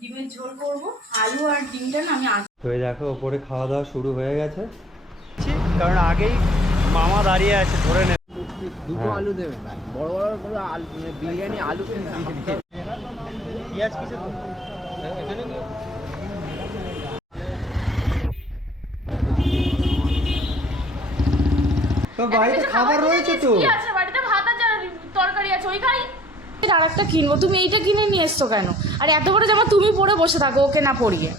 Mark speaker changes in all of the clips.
Speaker 1: ডিমের ঝোল করব আলু আর ডিমটা না আমি
Speaker 2: তো দেখো ওপরে খাওয়া দাওয়া শুরু হয়ে গেছে। কারণ আগেই মামা দাঁড়িয়ে আছে ধরে নে।
Speaker 3: দুটো
Speaker 2: হ্যাঁ।
Speaker 3: আলু দেবেন বড় বড় করে আলু মানে বিরিয়ানি আলু।
Speaker 2: পেঁয়াজ কিসে তো বাড়িতে খাবার রয়েছে তো
Speaker 1: কি আছে বাড়িতে ভাত আছে আর তরকারি আছে ওই খাই আর একটা কিনবো। তুমি এইটা কিনে নিয়ে এসছো কেন? আর এত করে জামা তুমি পরে বসে থাকো ওকে না পরিয়ে।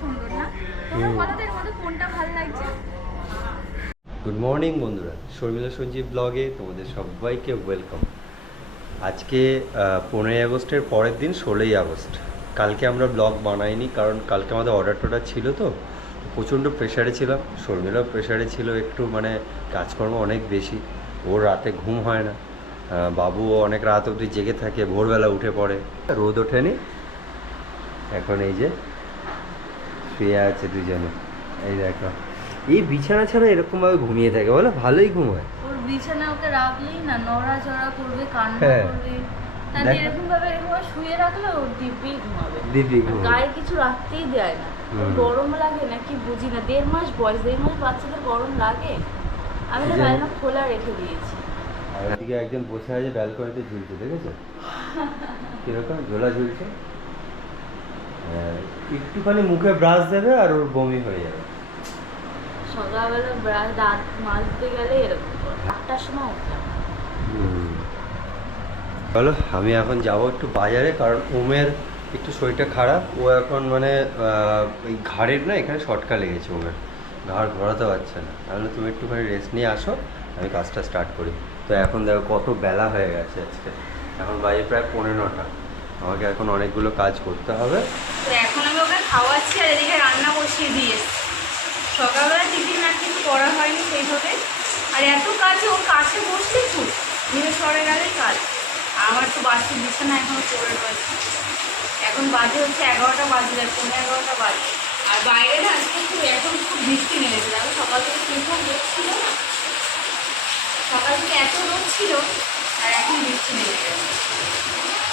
Speaker 1: সুন্দর না? তোমার কথাতে এর মধ্যে কোনটা ভালো লাগছে?
Speaker 2: গুড মর্নিং বন্ধুরা। শর্মিলা সঞ্জীব ব্লগে তোমাদের সবাইকে ওয়েলকাম আজকে পনেরোই আগস্টের পরের দিন ষোলোই আগস্ট। কালকে আমরা ব্লগ বানাইনি কারণ কালকে আমাদের অর্ডার টর্ডার ছিল তো। প্রচণ্ড প্রেশারে ছিলাম। শর্মিলাও প্রেশারে ছিল একটু মানে কাজকর্ম অনেক বেশি। ওর রাতে ঘুম হয় না। বাবুও অনেক রাত অবধি জেগে থাকে ভোরবেলা উঠে পড়ে। রোদ ওঠেনি। এখন এই যে শুয়ে আছে দুজনে। এই দেখো। এই বিছানা ছাড়া এরকমভাবে ঘুমিয়ে থাকে বলো? ভালোই ঘুমায়
Speaker 1: ওর বিছানা ওকে রাখলেই না নড়াচড়া করবে কান্না
Speaker 2: হ্যাঁ।
Speaker 1: করবে। এরকম ভাবে শুয়ে রাখলে দিব্যি ঘুমাবে। আর গায়ে কিছু রাখতেই দেয় না। গরম লাগে না কি বুঝি না। দেড় মাস বয়স দেড় মাস বাচ্চাদের গরম লাগে। আমি ব্যালনা খোলা রেখে দিয়েছি।
Speaker 2: আর এদিকে একজন বসে আছে ব্যালকনিতে ঝুলছে দেখেছ? কীরকম? ঝোলা ঝুলছে। হ্যাঁ, একটুখানি মুখে ব্রাশ দেবে আর ওর বমি হয়ে যাবে।
Speaker 1: সকালবেলা ব্রাশ দাঁত মাজতে গেলে এরকম আটটার সময় উঠলাম
Speaker 2: বলো আমি এখন যাব একটু বাজারে কারণ ওমের একটু শরীরটা খারাপ। ও এখন মানে ওই ঘাড়ের না এখানে শটকা লেগেছে ওমের ঘাড় ঘোরাতে পারছে না। তাহলে তুমি একটুখানি রেস্ট নিয়ে আসো আমি কাজটা স্টার্ট করি। তো এখন দেখো কত বেলা হয়ে গেছে আজকে। এখন বাজে প্রায় পনেরো নটা। আমাকে এখন অনেকগুলো কাজ করতে হবে।
Speaker 1: তো এখন আমি ওকে খাওয়াচ্ছি আর এদিকে রান্না বসিয়ে দিয়ে সকালবেলা টিফিন আর কিছু করা হয়নি সেইভাবে। আর এত কাজে ওর কাছে বসলে খুব ধীরে সরে গেলে কাজ। আমার তো বাসি বিছানা এখনও পড়ে রয়েছে। এখন বাজে হচ্ছে এগারোটা বাজে যায় পনেরো এগারোটা বাজে। আর বাইরে না, আজকে এখন খুব বৃষ্টি নেমেছে। দেখো সকাল থেকে প্রচুর রোদ না। সকাল থেকে এত রোদ ছিল, আর এখন বৃষ্টি নেমে গেছে।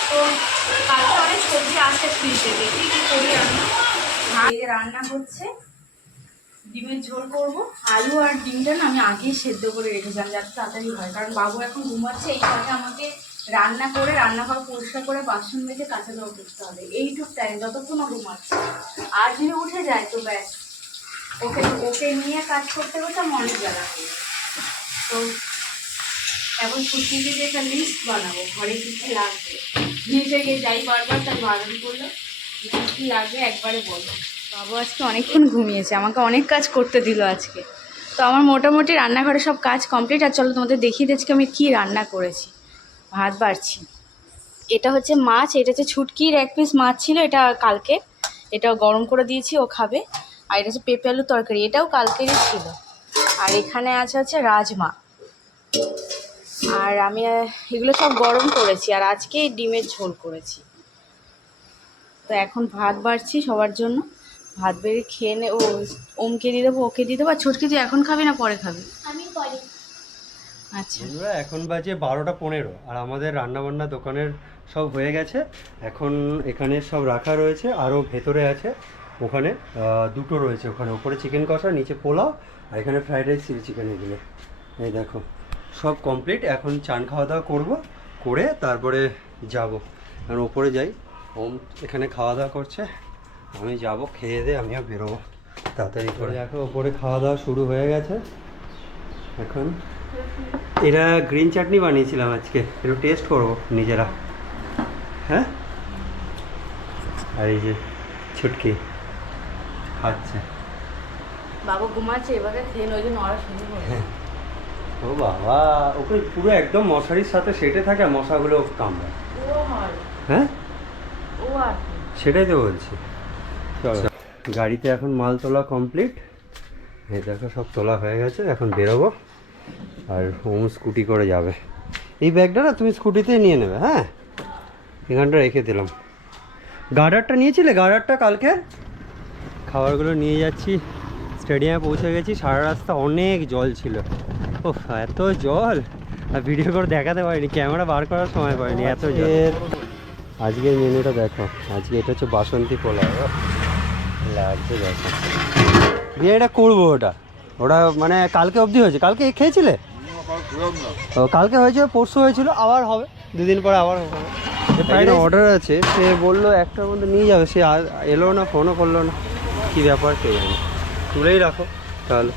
Speaker 1: তো কালকে অনেক সবজি আসছে ফ্রিজে, দেখি কি করি আমি। রান্না হচ্ছে, ডিমের ঝোল করব। আলু আর ডিমটা না আমি আগেই সেদ্ধ করে রেখেছিলাম, যাতে তাড়াতাড়ি হয়। কারণ বাবু এখন ঘুমাচ্ছে, এই সাথে আমাকে রান্না করে রান্নাঘর পরিষ্কার করে, বাসন মেজে কাঁচা জল করতে হবে। এইটুক টাইম যতক্ষণ ও ঘুমাচ্ছে। আর যদি উঠে যায় তো ব্যাস। ওকে ওকে নিয়ে কাজ করতে করতে আমার অনেক বেলা তো এখন ছুটিতে যে একটা লিস্ট বানাবো, ঘরে কী কী লাগবে। নিচে গিয়ে যাই বারবার, তার বারণ করল কী লাগবে একবারে বলো। বাবু আজকে অনেকক্ষণ ঘুমিয়েছে, আমাকে অনেক কাজ করতে দিল আজকে। তো আমার মোটামুটি রান্নাঘরে সব কাজ কমপ্লিট আর চলো তোমাদের দেখিয়ে দিচ্ছি আমি কী রান্না করেছি। ভাত বাড়ছি। এটা হচ্ছে মাছ, এটা হচ্ছে ছুটকির এক পিস মাছ ছিল, এটা কালকে। এটা গরম করে দিয়েছি, ও খাবে। আর এটা হচ্ছে পেঁপে আলুর তরকারি, এটাও কালকেরই ছিল। আর এখানে আছে হচ্ছে রাজমা। আর আমি এগুলো সব গরম করেছি আর আজকে ডিমের ঝোল করেছি। তো এখন ভাত বাড়ছি সবার জন্য। ভাত বেড়ে খেয়ে নে ও ওমকে দিয়ে দেবো ওকে দিয়ে দেবো। আর ছোটকে তুই এখন খাবি না পরে খাবি?
Speaker 4: আমি পরে।
Speaker 1: আচ্ছা।
Speaker 2: এখন বাজে বারোটা পনেরো আর আমাদের রান্নাবান্না দোকানের সব হয়ে গেছে। এখন এখানে সব রাখা রয়েছে আরও ভেতরে আছে। ওখানে দুটো রয়েছে। ওখানে উপরে চিকেন কষা নিচে পোলাও আর এখানে ফ্রাইড রাইস চিলি চিকেন এগুলো। এই দেখো। সব কমপ্লিট এখন চান খাওয়া দাওয়া করব করে তারপরে যাব। কারণ ওপরে যাই ওম এখানে খাওয়া দাওয়া করছে আমি যাব খেয়ে দিয়ে আমিও বেরোবো তাড়াতাড়ি করে। দেখো ওপরে খাওয়া দাওয়া শুরু হয়ে গেছে। এখন এরা গ্রিন চাটনি বানিয়েছিলাম আজকে একটু টেস্ট করব নিজেরা। হ্যাঁ? আর এই যে ছুটকি খাচ্ছে।
Speaker 1: বাবা ঘুমাচ্ছে এবারে খেয়ে ওই জন্য ওরা শুরু করে
Speaker 2: ও বাবা ওকে পুরো একদম মশারির সাথে সেটে থাকে মশাগুলো কামড়ায়।
Speaker 1: হ্যাঁ।
Speaker 2: সেটাই তো বলছি। চলো গাড়িতে এখন মাল তোলা কমপ্লিট এই দেখো সব তোলা হয়ে গেছে এখন বেরোবো। আর ওম স্কুটি করে যাবে। এই ব্যাগটা না তুমি স্কুটিতেই নিয়ে নেবে হ্যাঁ? এখানটা রেখে দিলাম। গার্ডারটা নিয়েছিলে? গার্ডারটা কালকে? খাবারগুলো নিয়ে যাচ্ছি। স্টেডিয়ামে পৌঁছে গেছি সারা রাস্তা অনেক জল ছিল। ও এত জল। আর ভিডিও করে দেখাতে পারিনি ক্যামেরা বার করার সময় পাইনি এত জল। আজকের মেনুটা দেখো আজকে এটা হচ্ছে বাসন্তী পোলাও। লাগছে দেখো। এটা করব ওটা। ওটা মানে কালকে অবধি হয়েছে। কালকে খেয়েছিলে? ও কালকে হয়েছে পরশু হয়েছিল আবার হবে। দুদিন পরে আবার হবে। ফ্রাইড অর্ডার আছে সে বলল একটার মধ্যে নিয়ে যাবে সে আর এলো না ফোনও করল না। কী ব্যাপার কে জানে? তুলেই রাখো তাহলে।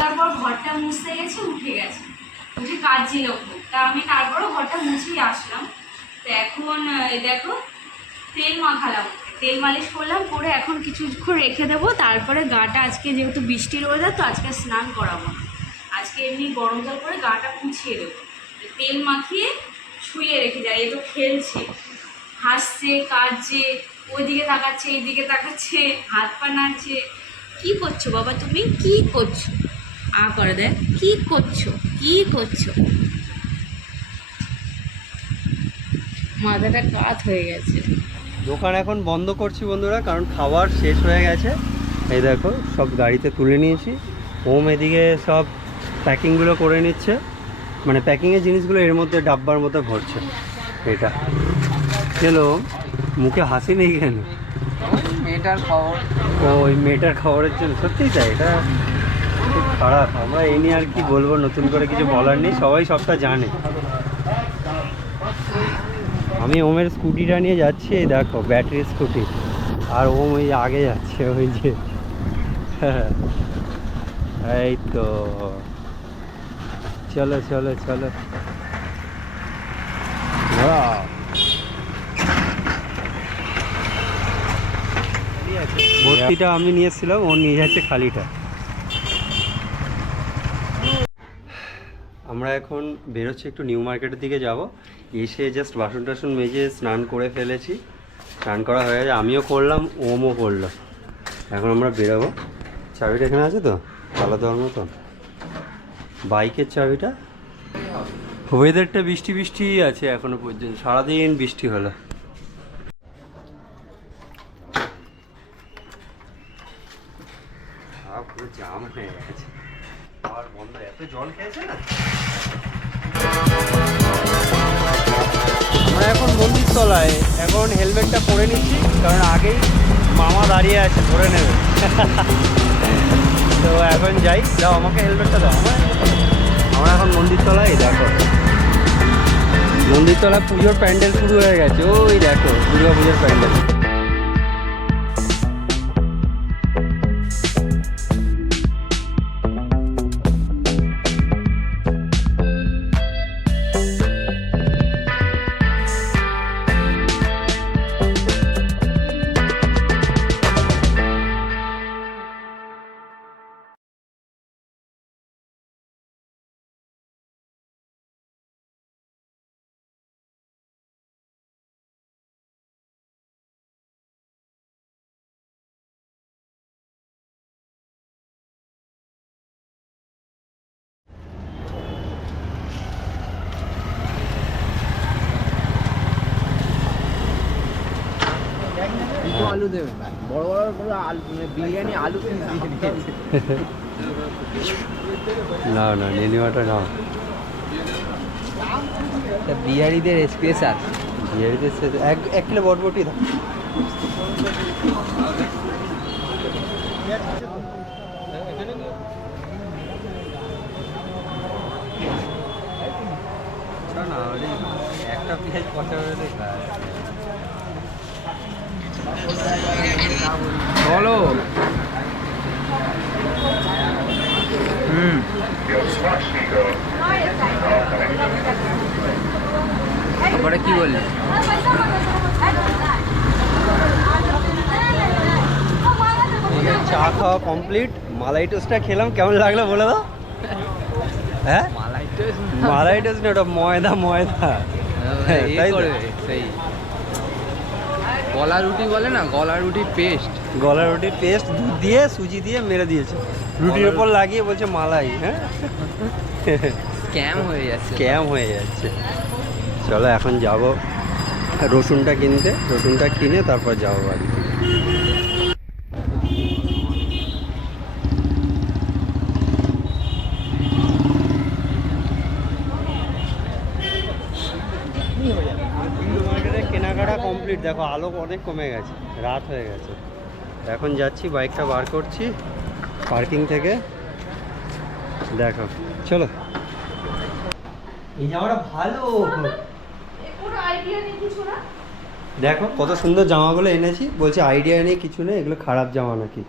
Speaker 1: তারপর ঘরটা মুছতে গেছে, উঠে গেছে। উঠে কাজছিল খুব। তা আমি তারপরও ঘরটা মুছেই আসলাম। তো এখন দেখো, তেল মাখালাম। তেল মালিশ করলাম, করে এখন কিছুক্ষণ রেখে দেবো। তারপরে গাটা আজকে যেহেতু বৃষ্টির ওয়েদার তো আজকে স্নান করাবো। আজকে এমনি গরম জল করে গাটা পুছিয়ে দেবো। তেল মাখিয়ে শুয়ে রেখে যায় এ তো খেলছে। হাসছে, কাঁদছে, ওইদিকে তাকাচ্ছে, এইদিকে তাকাচ্ছে, হাত পা নাড়ছে। কি করছ বাবা তুমি? কি করছ? আ করে দেয় কি করছ? কি করছ? মাথাটা কাত হয়ে গেছে।
Speaker 2: দোকান এখন বন্ধ করছি বন্ধুরা, কারণ খাবার শেষ হয়ে গেছে। এই দেখো, সব গাড়িতে তুলে নিয়েছি। ওম এদিকে সব প্যাকিংগুলো করে নিচ্ছে। মানে প্যাকিংয়ের জিনিসগুলো এর মধ্যে ডাব্বার মতো ভরছে। এটা। চলো মুখে হাসি নেই কেন?
Speaker 3: মেয়েটার খবর।
Speaker 2: ওই মেয়েটার খবরের জন্য, সত্যিই তাই? এটা খুব খারাপ। আমরা এই নিয়ে আর কি বলব? নতুন করে কিছু বলার নেই, সবাই সবটা জানে। আমি ওমের স্কুটিটা নিয়ে যাচ্ছি দেখো, ব্যাটারি স্কুটি। আর ওম ওই আগে যাচ্ছে, ওই যে। এই তো। চলো চলো চলো. ভর্তিটা আমি নিয়ে এসেছিলাম ও নিয়ে যাচ্ছে খালিটা। আমরা এখন বেরোচ্ছি একটু নিউ মার্কেটের দিকে যাব। এসে জাস্ট বাসন টাসন মেজে স্নান করে ফেলেছি। স্নান করা হয়ে গেছে, আমিও করলাম, ওমও করল। এখন আমরা বেরোবো। চাবিটা এখানে আছে তো? তালা দেওয়ার মতো। বাইকের চাবিটা? ওয়েদারটা বৃষ্টি বৃষ্টি আছে এখনও পর্যন্ত। সারাদিন বৃষ্টি হলো। দাঁড়িয়ে আছে, ধরে নেবে। তো এখন যাই দাও আমাকে হেলমেটটা দাও। আমার আমরা এখন মন্দির তলায় দেখো। মন্দির তলায় পুজোর প্যান্ডেল শুরু হয়ে গেছে। ওই দেখো দুর্গা পুজোর প্যান্ডেল।
Speaker 3: দুটো আলু দেবে বড় বড় করে আলু মানে বিরিয়ানি আলু পিস দিয়ে দিয়েছে
Speaker 2: না না নিয়ে নেওয়াটা না
Speaker 3: তা বিহারিদের স্পেশাল
Speaker 2: বিহারিদের এক এক কিলো বটবটি দাও। একটা পেঁয়াজ পচা হয়ে
Speaker 3: বলো। হুম। তারপরে কি বললে?
Speaker 2: চা খাওয়া কমপ্লিট মালাই টোস্টটা খেলাম কেমন লাগল বলে দাও? হ্যাঁ?
Speaker 3: মালাই তো
Speaker 2: মালাই টোস্ট না ওটা ময়দা ময়দা। হ্যাঁ, তাই
Speaker 3: করবে সেই। গলা রুটি বলে না গলা রুটি পেস্ট
Speaker 2: গলা রুটির পেস্ট দুধ দিয়ে সুজি দিয়ে মেরে দিয়েছে। রুটির ওপর লাগিয়ে বলছে মালাই হ্যাঁ?
Speaker 3: স্ক্যাম হয়ে যাচ্ছে।
Speaker 2: স্ক্যাম হয়ে যাচ্ছে। চলো এখন যাব রসুনটা কিনতে রসুনটা কিনে তারপর যাব বাড়ি হিন্দু মার্কেটের কেনাকাটা কমপ্লিট দেখো আলো অনেক কমে গেছে রাত হয়ে গেছে। এখন যাচ্ছি বাইকটা বার করছি পার্কিং থেকে। দেখো চলো। এই জামাটা ভালো। দেখো কত সুন্দর জামাগুলো এনেছি। বলছে আইডিয়া নেই কিছু নেই এগুলো খারাপ জামা নাকি?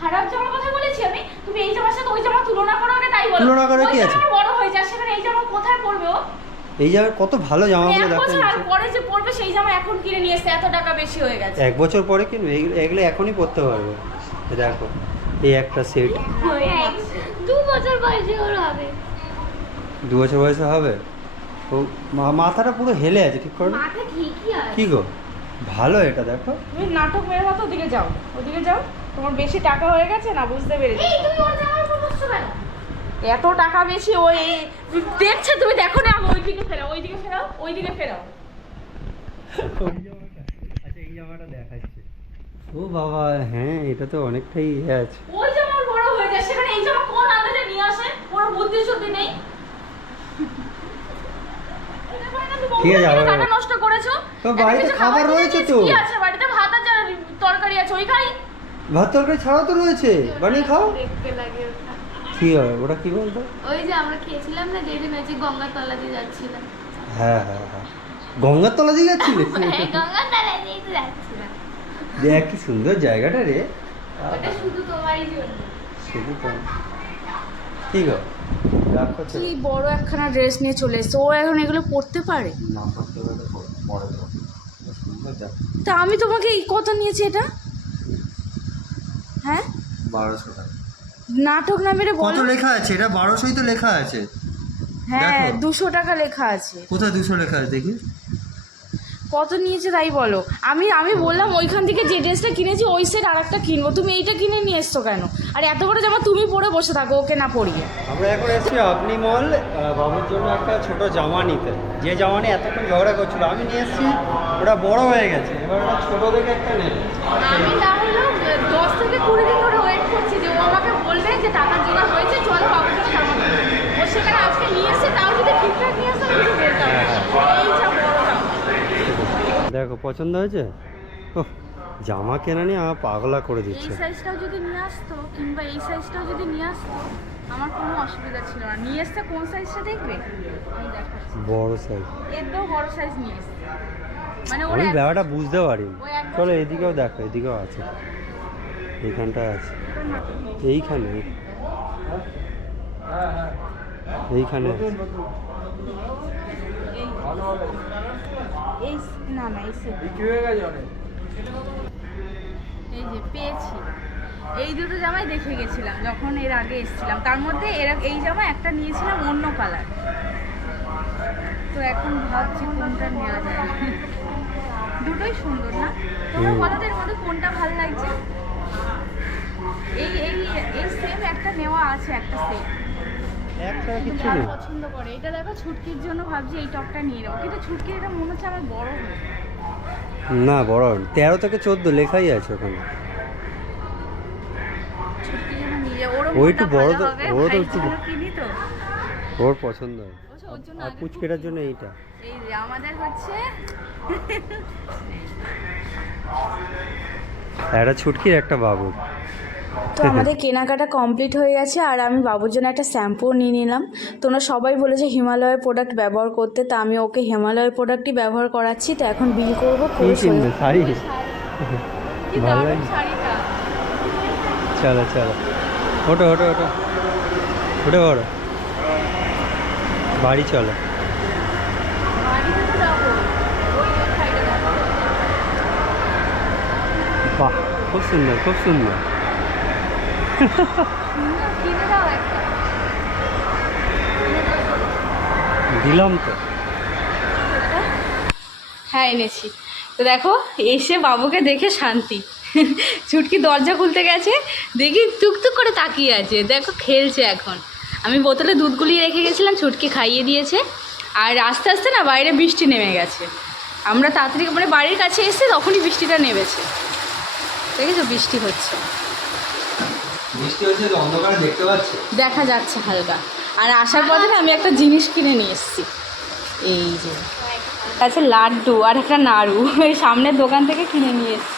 Speaker 1: খারাপ জামার কথা বলেছি আমি? তুমি এই জামার সাথে ওই জামা তুলনা করো আগে তাই বলো।
Speaker 2: তুলনা করে কি আছে?
Speaker 1: বড় হয়ে যায় সেখানে এই জামা কোথায় পরবে ও?
Speaker 2: এই জামা কত ভালো জামাগুলো
Speaker 1: এক
Speaker 2: দেখো
Speaker 1: আর পরে যে পরবে সেই জামা এখন কিনে নিয়ে এসে এত টাকা বেশি হয়ে গেছে।
Speaker 2: এক বছর পরে কিনবে এগুলো এগুলো এখনই পরতে পারবে। দেখো এই একটা সেট।
Speaker 4: দু বছর বয়সে ওর হবে।
Speaker 2: দু বছর বয়সে হবে? ও মাথাটা পুরো হেলে আছে ঠিক করে
Speaker 4: মাথা ঠিকই আছে।
Speaker 2: কি গো? ভালো এটা দেখো।
Speaker 1: তুমি নাটক মেয়ের মতো ওদিকে যাও। ওদিকে যাও তোমার বেশি টাকা হয়ে গেছে না বুঝতে পেরেছি।
Speaker 4: এই তুমি ওর জামার উপর বসছো কেন?
Speaker 1: এত টাকা বেশি ওই দেখছে তুমি দেখো না ওইদিকে ফেরাও ওইদিকে ফেরাও ওইদিকে ফেরাও।
Speaker 2: আচ্ছা এই জামাটা দেখাচ্ছে। ও বাবা হ্যাঁ এটা তো অনেকটাই ইয়ে আছে।
Speaker 1: ওই জামা বড় হয়ে যায় সেখানে এই জামা কোন নিয়ে আসে? কোনো বুদ্ধি শুদ্ধি নেই?
Speaker 2: ঠিক আছে, আবার-
Speaker 1: টাকা নষ্ট করেছ।
Speaker 2: তো বাড়িতে খাবার রয়েছে তো।
Speaker 1: কি আছে? বাড়িতে ভাত আছে আর তরকারি আছে ওই খাই।
Speaker 2: ভাত তরকারি ছাড়াও তো রয়েছে। বানিয়ে খাও।
Speaker 4: দেখতে লাগে।
Speaker 2: কি হয়? ওটা কি বলতো?
Speaker 4: ওই যে আমরা খেয়েছিলাম না যেদিন ওই যে গঙ্গা তলা দিয়ে যাচ্ছিলাম।
Speaker 2: হ্যাঁ হ্যাঁ হ্যাঁ। গঙ্গার তলা দিয়ে যাচ্ছিলে?
Speaker 4: হ্যাঁ, গঙ্গা তলা দিয়ে তো যাচ্ছিলাম।
Speaker 2: দেখ কি সুন্দর জায়গাটা রে।
Speaker 4: ওটা শুধু তোমারই জন্য।
Speaker 2: শুধু তো কি গো? রাগ করছ
Speaker 1: কি বড় একখানা ড্রেস নিয়ে চলে এসছে। ও এখন এগুলো পরতে পারে?
Speaker 2: তা
Speaker 1: আমি তোমাকে এই কত নিয়েছি এটা? হ্যাঁ?
Speaker 2: বারোশো টাকা।
Speaker 1: নাটক না মেরে
Speaker 2: কত
Speaker 1: বলো
Speaker 2: লেখা আছে? এটা বারোশোই তো লেখা আছে।
Speaker 1: হ্যাঁ
Speaker 2: দেখো।
Speaker 1: দুশো টাকা লেখা আছে।
Speaker 2: কোথায় দুশো লেখা আছে দেখি।
Speaker 1: কত নিয়েছে তাই বলো। আমি আমি বললাম ওইখান থেকে যে ড্রেসটা কিনেছি ওই সেট আর একটা কিনবো। তুমি এইটা কিনে নিয়ে এসছো কেন? আর এত বড় জামা তুমি পরে বসে থাকো ওকে না পরিয়ে।
Speaker 2: আমরা এখন এসেছি আপনি মল আহ, বাবুর জন্য একটা ছোট জামা নিতে। যে জামা নিয়ে এতক্ষণ ঝগড়া করছিল আমি নিয়ে এসেছি ওটা বড় হয়ে গেছে। এবার ওটা ছোট দেখে একটা নেবে।
Speaker 1: আমি না হলেও দশ থেকে কুড়ি দিন ধরে ওয়েট করছি যে ও আমাকে বলবে যে টাকা জোগাড় হয়েছে চলো জন্য জামা ও সেখানে আজকে নিয়ে এসে তাও যদি ঠিকঠাক নিয়ে আসে আমি কিছু বলতাম এই যা
Speaker 2: দেখো পছন্দ হয়েছে? জামা কেনা নিয়ে আমার পাগলা করে দিচ্ছে।
Speaker 1: এই সাইজটাও যদি নিয়ে আসতো কিংবা এই সাইজটাও যদি নিয়ে আসতো আমার কোনো অসুবিধা ছিল না। নিয়ে এসছে কোন সাইজটা দেখবে? আমি দেখাচ্ছি।
Speaker 2: বড় সাইজ
Speaker 1: এর তো বড় সাইজ নিয়ে এসছে। মানে
Speaker 2: আমি ব্যাপারটা বুঝতে পারি চলো এদিকেও দেখো এদিকেও আছে। এইখানটায় আছে। এইখানে? এইখানে
Speaker 1: এই এই না না এই set। এই যে পেয়েছি। এই দুটো জামাই দেখে গেছিলাম যখন এর আগে এসেছিলাম। তার মধ্যে এর এই জামা একটা নিয়েছিলাম অন্য কালার। তো এখন ভাবছি কোনটা নেওয়া যায়। দুটোই সুন্দর না? তোমার। বলো তো এর মধ্যে কোনটা ভালো লাগছে? এই এই এই সেম একটা নেওয়া আছে একটা সেম
Speaker 2: একটা কিচ্ছু নেই।
Speaker 1: পছন্দ করে। এটা দেখো ছুটকির জন্য ভাবছি এই টপটা নিয়ে নেব। কিন্তু ছুটকির এটা মনে হচ্ছে আমার বড়
Speaker 2: না বড় তেরো থেকে চোদ্দ লেখাই আছে ওখানে। একটু বড় তো- তো একটু ওর পছন্দ হয় আর পুচকেটার জন্য এইটা।
Speaker 1: এই যে আমাদের হচ্ছে।
Speaker 2: একটা ছুটকির একটা বাবুর
Speaker 5: তো আমাদের কেনাকাটা কমপ্লিট হয়ে গেছে আর আমি বাবুর জন্য একটা শ্যাম্পু নিয়ে নিলাম। তোমরা সবাই বলেছে হিমালয়ের প্রোডাক্ট ব্যবহার করতে তা আমি ওকে হিমালয়ের প্রোডাক্টই ব্যবহার করাচ্ছি। তো এখন বিল করব
Speaker 2: চলো চলো। ওটো ওটো ওটো উঠে পড়ো বাড়ি চলো। বাহ খুব সুন্দর খুব সুন্দর
Speaker 1: সুন্দর কিনে দাও একটা
Speaker 2: দিলাম তো।
Speaker 1: হ্যাঁ এনেছি। তো দেখো, এসে বাবুকে দেখে শান্তি। ছুটকি দরজা খুলতে গেছে, দেখি টুকটুক করে তাকিয়ে আছে। দেখো, খেলছে এখন। আমি বোতলে দুধ গুলিয়ে রেখে গেছিলাম, ছুটকি খাইয়ে দিয়েছে। আর আস্তে আস্তে না বাইরে বৃষ্টি নেমে গেছে। আমরা তাড়াতাড়ি মানে বাড়ির কাছে এসে তখনই বৃষ্টিটা নেমেছে। দেখেছ, বৃষ্টি হচ্ছে।
Speaker 2: বৃষ্টি হচ্ছে দেখতে পাচ্ছি?
Speaker 1: দেখা যাচ্ছে হালকা। আর আসার পথে না আমি একটা জিনিস কিনে নিয়ে এসেছি। এই যে আছে লাড্ডু আর একটা নাড়ু। এই সামনের দোকান থেকে কিনে নিয়ে এসেছি।